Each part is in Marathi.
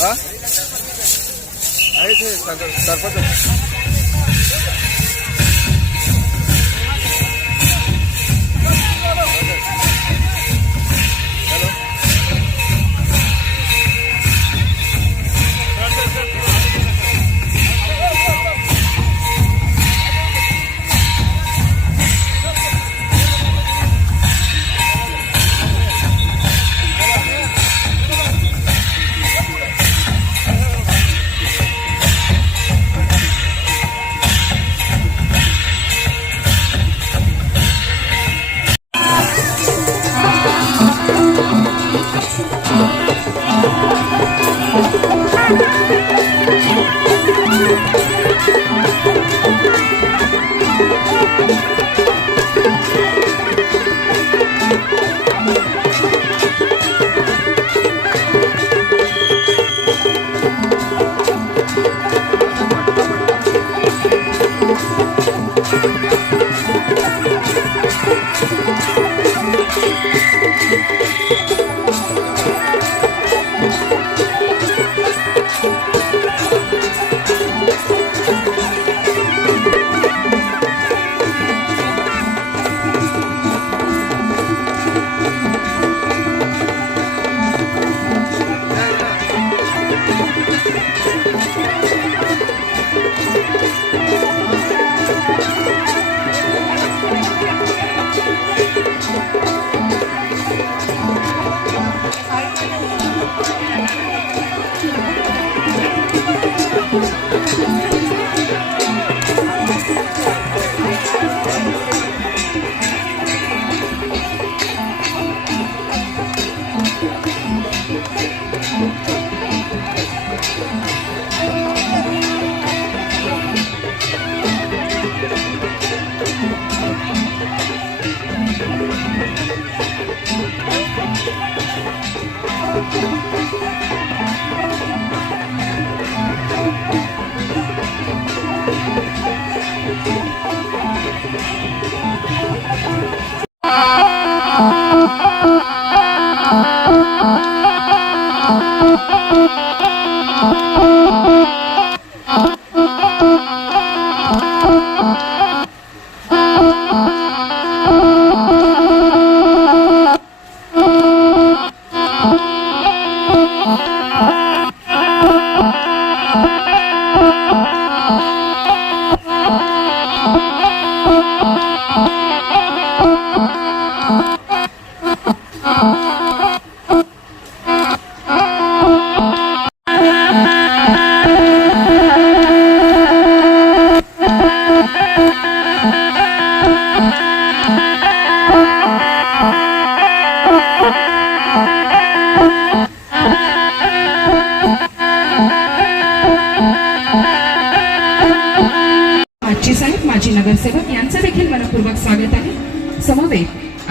हा आहे ते सरपंच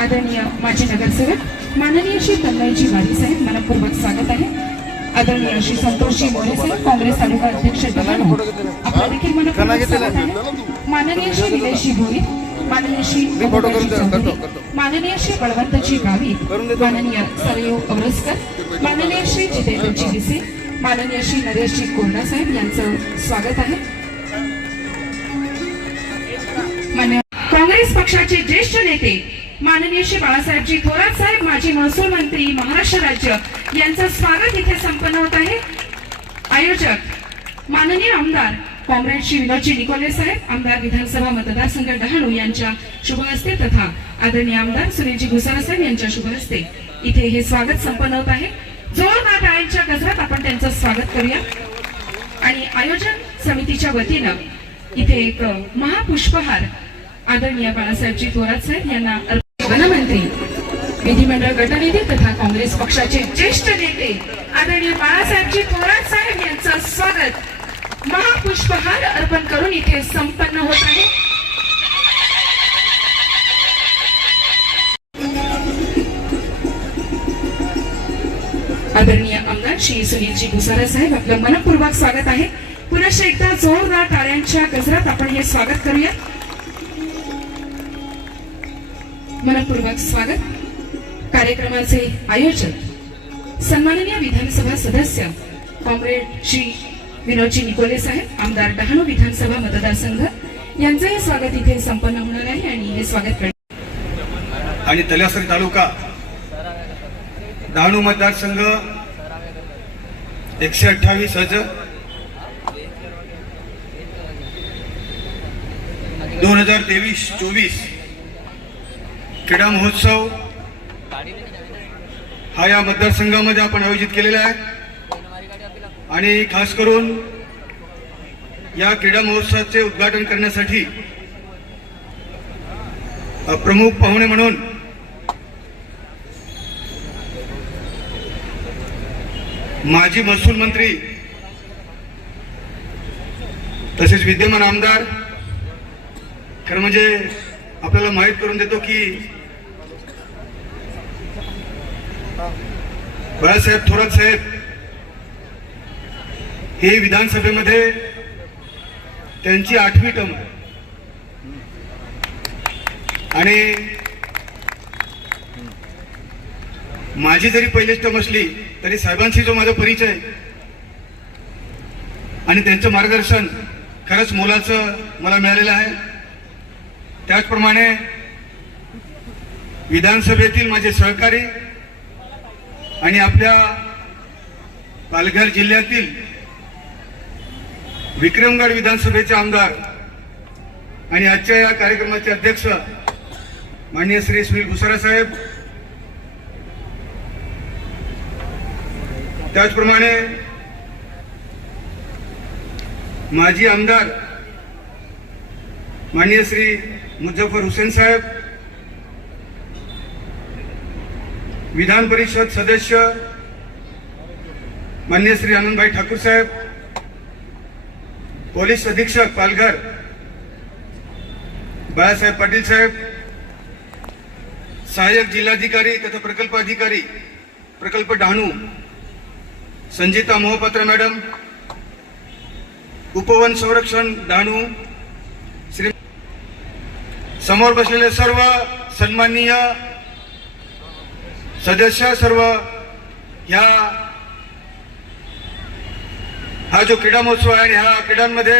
आदरणीय माजी नगरसेवक माननीय श्री तन्मयजी वारी साहेब मनपूर्वक स्वागत आहे आदरणीय श्री संतोषजी मोरे साहेब काँग्रेस तालुका अध्यक्ष आपलं देखील मनपूर्वक स्वागत आहे माननीय श्री विजयजी भोईर माननीय श्री. माननीय श्री बळवंतजी गावी. माननीय सरयू अवरसकर माननीय श्री जितेंद्रजी गिसे माननीय श्री नरेशजी कोरडा साहेब यांचं स्वागत आहे काँग्रेस पक्षाचे ज्येष्ठ नेते माननीय श्री बाळासाहेबजी थोरात साहेब माजी महसूल मंत्री महाराष्ट्र राज्य. यांचं स्वागत इथे संपन्न होत आहे. आयोजक माननीय आमदार कॉम्रेड श्री विनोदजी निकोले साहेब आमदार विधानसभा मतदारसंघ डहाणू यांच्या शुभ हस्ते तथा आदरणीय आमदार सुनीलजी भुसारा साहेब यांच्या शुभ हस्ते इथे हे स्वागत संपन्न होत आहे. जोरदार टाळ्यांच्या गजरात आपण त्यांचं स्वागत करूया. आणि आयोजन समितीच्या वतीनं इथे एक महापुष्पहार आदरणीय बाळासाहेबजी थोरात साहेब यांना वनमंत्री विधिमंडळ गटनेते तथा काँग्रेस पक्षाचे ज्येष्ठ नेते आदरणीय बाळासाहेबजी थोरात साहेब यांचं स्वागत. महापुष्पहार अर्पण करून इथे संपन्न होत आहे. आदरणीय आमदार श्री सुनीलजी भुसारा साहेब आपलं मनपूर्वक स्वागत आहे. पुनश्च एकदा जोरदार टाळ्यांच्या गजरात आपण हे स्वागत करूया. मनपूर्वक स्वागत. कार्यक्रमाचे आयोजक सन्माननीय विधानसभा सदस्य कॉम्रेड श्री विनोदजी निकोले साहेब आमदार डहाणू विधानसभा मतदारसंघ यांचंही स्वागत इथे संपन्न होणार आहे आणि हे स्वागत आणि तलासरी तालुका डहाणू मतदारसंघ एकशे अठ्ठावीस अज दोन हजार तेवीस चोवीस. क्रीडा महोत्सव हा या मतदारसंघामध्ये आपण आयोजित केलेला आहे. आणि खास करून या क्रीडा महोत्सवाचे उद्घाटन करण्यासाठी प्रमुख पाहुणे म्हणून माजी महसूल मंत्री तसेच विद्यमान आमदार खरं म्हणजे आपल्याला माहीत करून देतो की बाळासाहेब थोरात साहेब हे विधानसभेमध्ये त्यांची आठवी टर्म आहे. आणि माझी जरी पहिलीच टर्म असली तरी साहेबांशी जो माझा परिचय आणि त्यांचं मार्गदर्शन खरंच मोलाचं मला मिळालेलं आहे त्याचप्रमाणे विधानसभेतील माझे सहकारी आणि आपल्या पालघर जिल्ह्यातील विक्रमगड विधानसभेचे आमदार आणि आजच्या या कार्यक्रमाचे अध्यक्ष माननीय श्री सुनील भुसारा साहेब. त्याचप्रमाणे माजी आमदार माननीय श्री मुझफ्फर हुसेन साहेब. विधान परिषद सदस्य माननीय श्री आनंदभाई ठाकूर साहेब पोलीस अधीक्षक पालघर बाळासाहेब पाटील साहेब सहाय्यक जिल्हाधिकारी तथा प्रकल्प अधिकारी प्रकल्प डहाणू संजिता मोहपात्र मॅडम उपवन संरक्षण डहाणू श्री समोर बसलेले सर्व सन्माननीय सदस्य सर्व ह्या हा जो क्रीडा महोत्सव आहे आणि ह्या क्रीडांमध्ये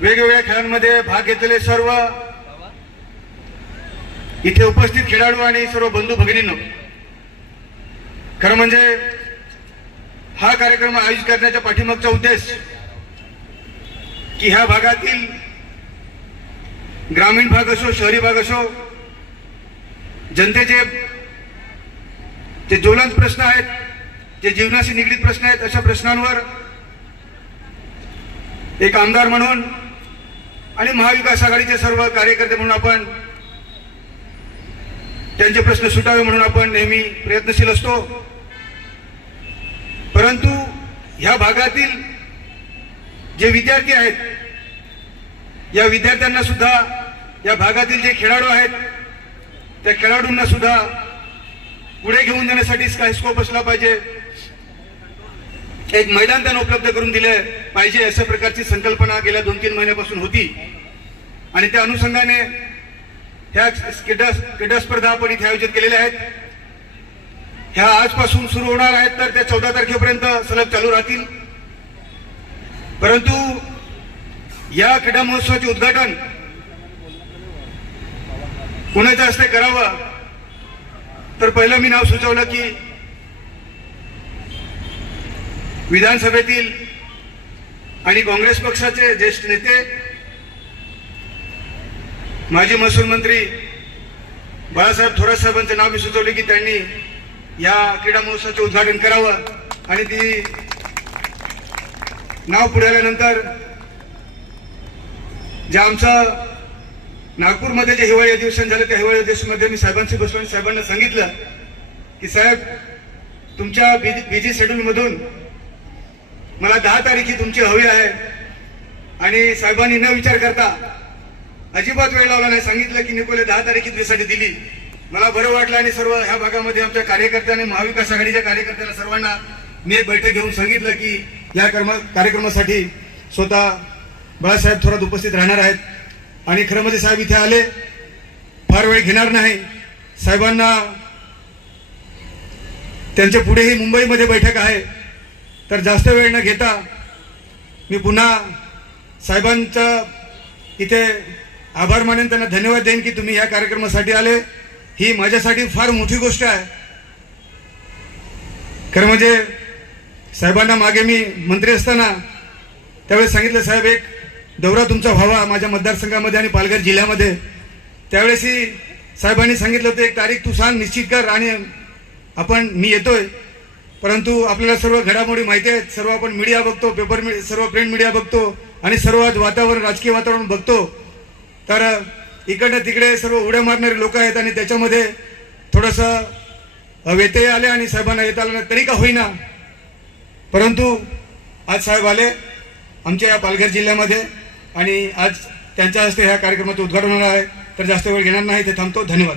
वेगवेगळ्या खेळांमध्ये भाग घेतलेले सर्व इथे उपस्थित खेळाडू आणि सर्व बंधू भगिनींनो खरं म्हणजे हा कार्यक्रम आयोजित करण्याच्या पाठीमागचा उद्देश की ह्या भागातील ग्रामीण भाग असो शहरी भाग असो जनतेचे जे ज्वलंत प्रश्न आहेत जे जीवनाशी निगडीत प्रश्न आहेत अशा प्रश्नांवर एक आमदार म्हणून आणि महाविकास आघाडीचे सर्व कार्यकर्ते म्हणून आपण त्यांचे प्रश्न सुटावे म्हणून आपण नेहमी प्रयत्नशील असतो. परंतु ह्या भागातील जे विद्यार्थी आहेत या विद्यार्थ्यांना सुद्धा या भागातील जे खेळाडू आहेत त्या खेळाडूंना सुद्धा पुढे घेऊन जाण्यासाठी काय स्कोप असला पाहिजे. एक मैदान त्यांना उपलब्ध करून दिले पाहिजे अशा प्रकारची संकल्पना गेल्या दोन तीन महिन्यापासून होती. आणि त्या अनुषंगाने ह्या क्रीडा क्रीडा स्पर्धा आपण इथे आयोजित केलेल्या आहेत. ह्या आजपासून सुरू होणार आहेत तर त्या चौदा तारखेपर्यंत सलग चालू राहतील. परंतु या क्रीडा महोत्सवाचे उद्घाटन कुणाच्या हस्ते करावं तर पहिलं मी नाव सुचवलं की विधानसभेतील आणि काँग्रेस पक्षाचे ज्येष्ठ नेते माजी महसूल मंत्री बाळासाहेब थोरात साहेबांचं नाव मी सुचवले की त्यांनी या क्रीडा महोत्सवाचे उद्घाटन करावं आणि ती नाव पुढे आल्यानंतर जे आमचं नागपूरमध्ये जे हिवाळी अधिवेशन झालं त्या हिवाळी अधिवेशनमध्ये मी साहेबांशी बसलो आणि साहेबांना सांगितलं की साहेब तुमच्या बिझी शेड्यूलमधून मला दहा तारीखी तुमची हवी आहे आणि साहेबांनी न विचार करता अजिबात वेळ लावला नाही. सांगितलं की निकोले दहा तारीखी तुझ्यासाठी दिली. मला बरं वाटलं आणि सर्व ह्या भागामध्ये आमच्या कार्यकर्त्यांनी महाविकास आघाडीच्या कार्यकर्त्यांना सर्वांना मी एक बैठक घेऊन सांगितलं की या कर्म कार्यक्रमासाठी स्वतः बाळासाहेब थोरात उपस्थित राहणार आहेत. आणि खरं म्हणजे साहेब इथे आले फार वेळ घेणार नाही. साहेबांना त्यांच्या पुढेही मुंबईमध्ये बैठक आहे तर जास्त वेळ न घेता मी पुन्हा साहेबांचा इथे आभार मानेन त्यांना धन्यवाद देईन की तुम्ही या कार्यक्रमासाठी आले. ही माझ्यासाठी फार मोठी गोष्ट आहे. खरं म्हणजे साहेबांना मागे मी मंत्री असताना त्यावेळेस सांगितलं साहेब एक दौरा तुमचा व्हावा माझ्या मतदारसंघामध्ये आणि पालघर जिल्ह्यामध्ये. त्यावेळेसही साहेबांनी सांगितलं होतं एक तारीख तू सांग निश्चित कर आणि आपण मी येतोय. परंतु आपल्याला सर्व घडामोडी माहिती आहेत सर्व आपण मीडिया बघतो पेपर मी सर्व प्रिंट मीडिया बघतो आणि सर्व आज वातावरण राजकीय वातावरण बघतो. तर इकडनं तिकडे सर्व उड्या मारणारे लोक आहेत आणि त्याच्यामध्ये थोडंसं व्यत्यय आले आणि साहेबांना येता आलं तरी का होईना. परंतु आज साहेब आले आमच्या या पालघर जिल्ह्यामध्ये. आणि आज त्यांच्या हस्ते ह्या कार्यक्रमाचं उद्घाटन होणार आहे. तर जास्त वेळ घेणार नाही. ते थांबतो. धन्यवाद.